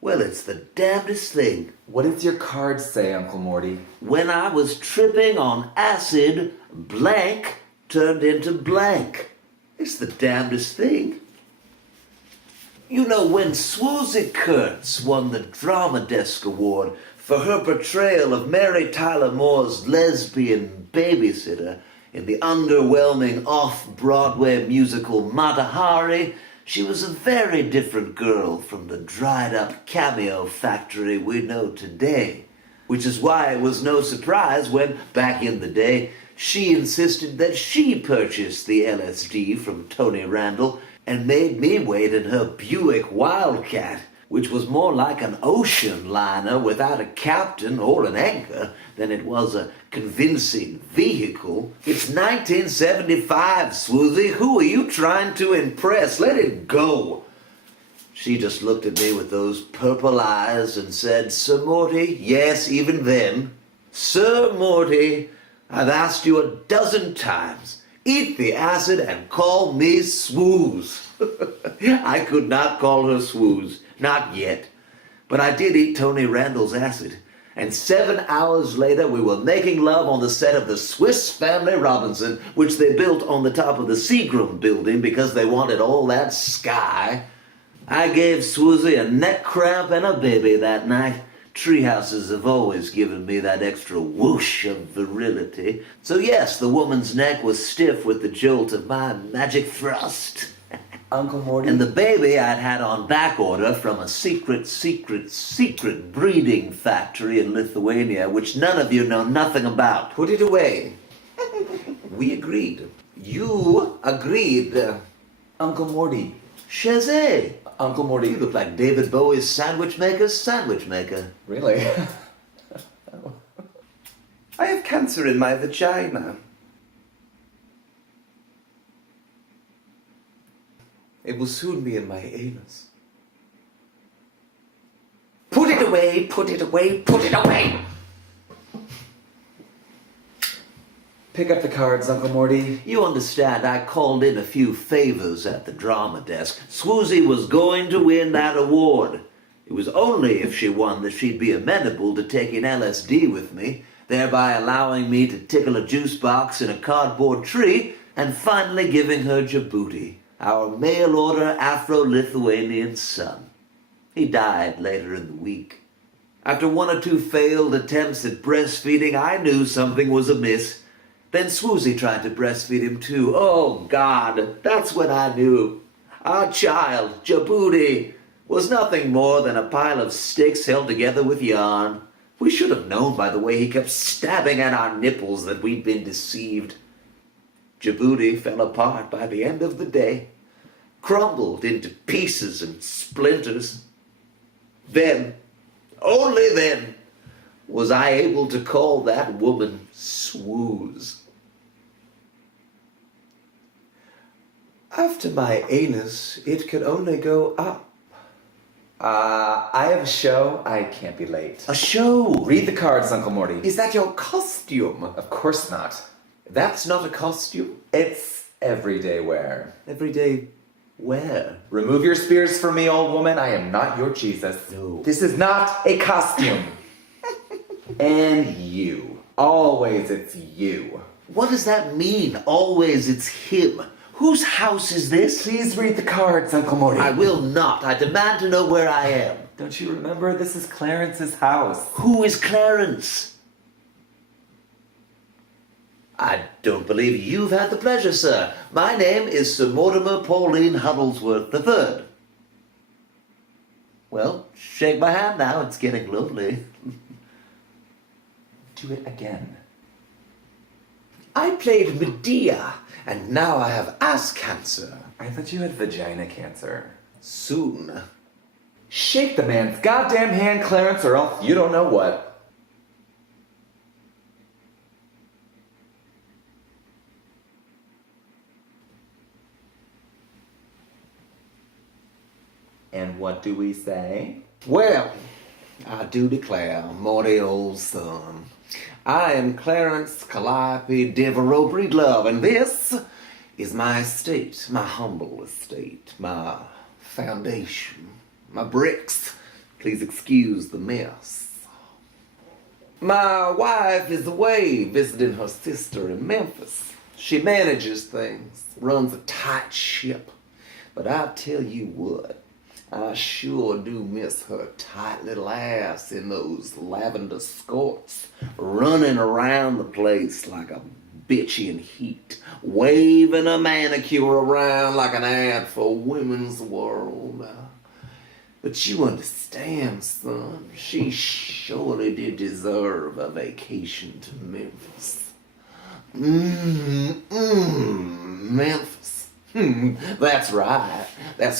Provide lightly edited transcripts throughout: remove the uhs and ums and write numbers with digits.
Well, it's the damnedest thing. What does your card say, Uncle Morty? When I was tripping on acid, blank turned into blank. It's the damnedest thing. You know, when Swoozie Kurtz won the Drama Desk Award for her portrayal of Mary Tyler Moore's lesbian babysitter in the underwhelming off-Broadway musical Mata Hari, she was a very different girl from the dried-up cameo factory we know today. Which is why it was no surprise when, back in the day, she insisted that she purchase the LSD from Tony Randall and made me wait in her Buick Wildcat, which was more like an ocean liner without a captain or an anchor than it was a convincing vehicle. It's 1975, Swoozie. Who are you trying to impress? Let it go. She just looked at me with those purple eyes and said, Sir Morty, yes, even then, Sir Morty, I've asked you 12 times. Eat the acid and call me Swooze. I could not call her Swooze, not yet. But I did eat Tony Randall's acid. And 7 hours later, we were making love on the set of the Swiss Family Robinson, which they built on the top of the Seagram building because they wanted all that sky. I gave Swoozie a neck cramp and a baby that night. Treehouses have always given me that extra whoosh of virility. So yes, the woman's neck was stiff with the jolt of my magic thrust. Uncle Morty? And the baby I'd had on back order from a secret breeding factory in Lithuania, which none of you know nothing about. Put it away. We agreed. You agreed. Uncle Morty. Shazay. Uncle Morty. You look like David Bowie's sandwich maker. Really? I have cancer in my vagina. It will soon be in my anus. Put it away, put it away, put it away! Pick up the cards, Uncle Morty. You understand, I called in a few favors at the drama desk. Swoozie was going to win that award. It was only if she won that she'd be amenable to taking LSD with me, thereby allowing me to tickle a juice box in a cardboard tree, and finally giving her Djibouti, our mail-order Afro-Lithuanian son. He died later in the week. After 1 or 2 failed attempts at breastfeeding, I knew something was amiss. Then Swoozie tried to breastfeed him too. Oh, God, that's when I knew. Our child, Djibouti, was nothing more than a pile of sticks held together with yarn. We should have known by the way he kept stabbing at our nipples that we'd been deceived. Djibouti fell apart by the end of the day, crumbled into pieces and splinters. Then, only then, was I able to call that woman Swooze. After my anus, it could only go up. I have a show. I can't be late. A show? Read the cards, Uncle Morty. Is that your costume? Of course not. That's not a costume. It's everyday wear. Everyday where? Remove your spears from me, old woman. I am not your Jesus. No. This is not a costume. And you. Always it's you. What does that mean? Always it's him. Whose house is this? Please read the cards, Uncle Morty. I will not. I demand to know where I am. Don't you remember? This is Clarence's house. Who is Clarence? I don't believe you've had the pleasure, sir. My name is Sir Mortimer Pauline Huddlesworth III. Well, shake my hand now. It's getting lonely. Do it again. I played Medea, and now I have ass cancer. I thought you had vagina cancer. Soon. Shake the man's goddamn hand, Clarence, or else you don't know what. And what do we say? Well, I do declare, Morty, old son, I am Clarence Calliope Devereaux Breedlove, and this is my estate, my humble estate, my foundation, my bricks, Please excuse the mess. My wife is away visiting her sister in Memphis. She manages things, runs a tight ship. But I tell you what, I sure do miss her tight little ass in those lavender skirts, running around the place like a bitch in heat, waving a manicure around like an ad for Women's World. But you understand, son, she surely did deserve a vacation to Memphis. Memphis. That's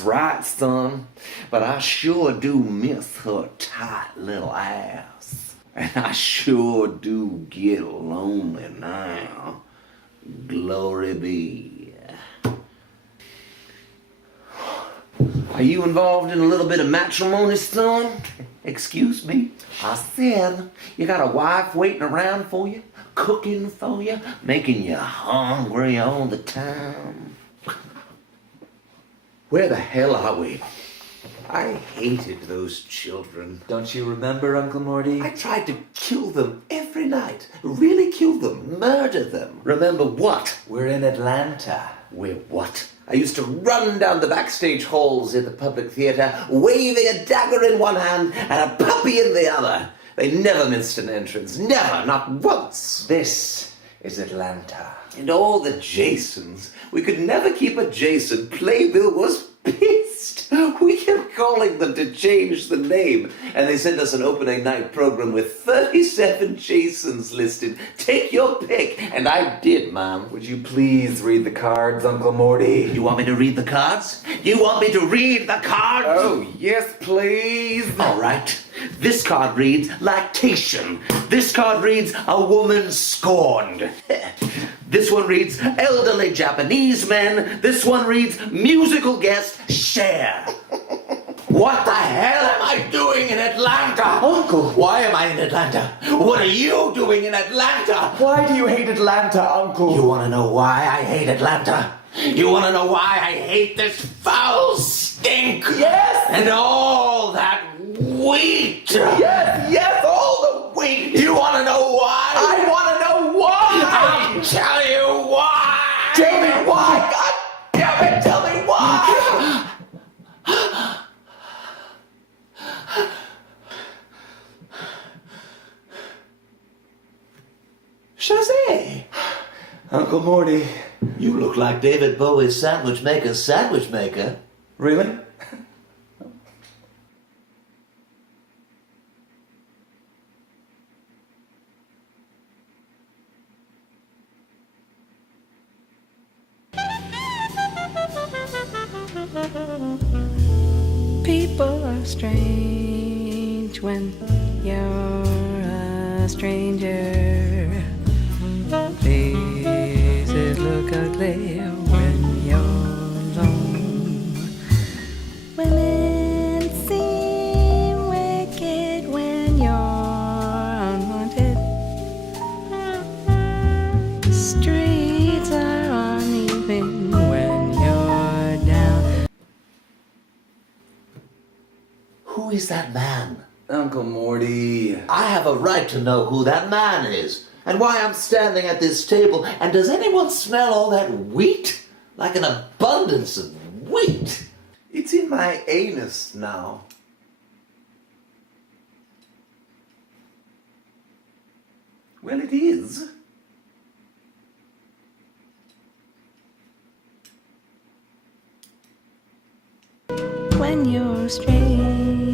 right, son. But I sure do miss her tight little ass. And I sure do get lonely now. Glory be. Are you involved in a little bit of matrimony, son? Excuse me? I said, you got a wife waiting around for you, cooking for you, making you hungry all the time. Where the hell are we? I hated those children. Don't you remember, Uncle Morty? I tried to kill them every night. Really kill them, murder them. Remember what? We're in Atlanta. We're what? I used to run down the backstage halls in the public theatre, waving a dagger in one hand and a puppy in the other. They never missed an entrance. Never, not once. This is Atlanta. And all the Jasons. We could never keep a Jason. Playbill was pissed. We kept calling them to change the name. And they sent us an opening night program with 37 Jasons listed. Take your pick. And I did, Mom. Would you please read the cards, Uncle Morty? You want me to read the cards? You want me to read the cards? Oh, yes, please. All right. This card reads lactation. This card reads a woman scorned. This one reads elderly Japanese men. This one reads musical guest Cher. What the hell am I doing in Atlanta? Uncle! Why am I in Atlanta? What are you doing in Atlanta? Why do you hate Atlanta, Uncle? You want to know why I hate Atlanta? You want to know why I hate this foul stink? Yes! And all that wheat? Yes, all the wheat! You want to know why? I want to know why! I'll tell you why! Tell me why! God damn it, tell me why! Shazay! Uncle Morty. You look like David Bowie's sandwich maker. Really? People are strange when you're a stranger. Faces look ugly when you're alone. Women seem wicked when you're unwanted. Streets are uneven when you're down. Who is that man? Uncle Morty. I have a right to know who that man is and why I'm standing at this table. And does anyone smell all that wheat? Like an abundance of wheat. It's in my anus now. Well, it is. When you're strange.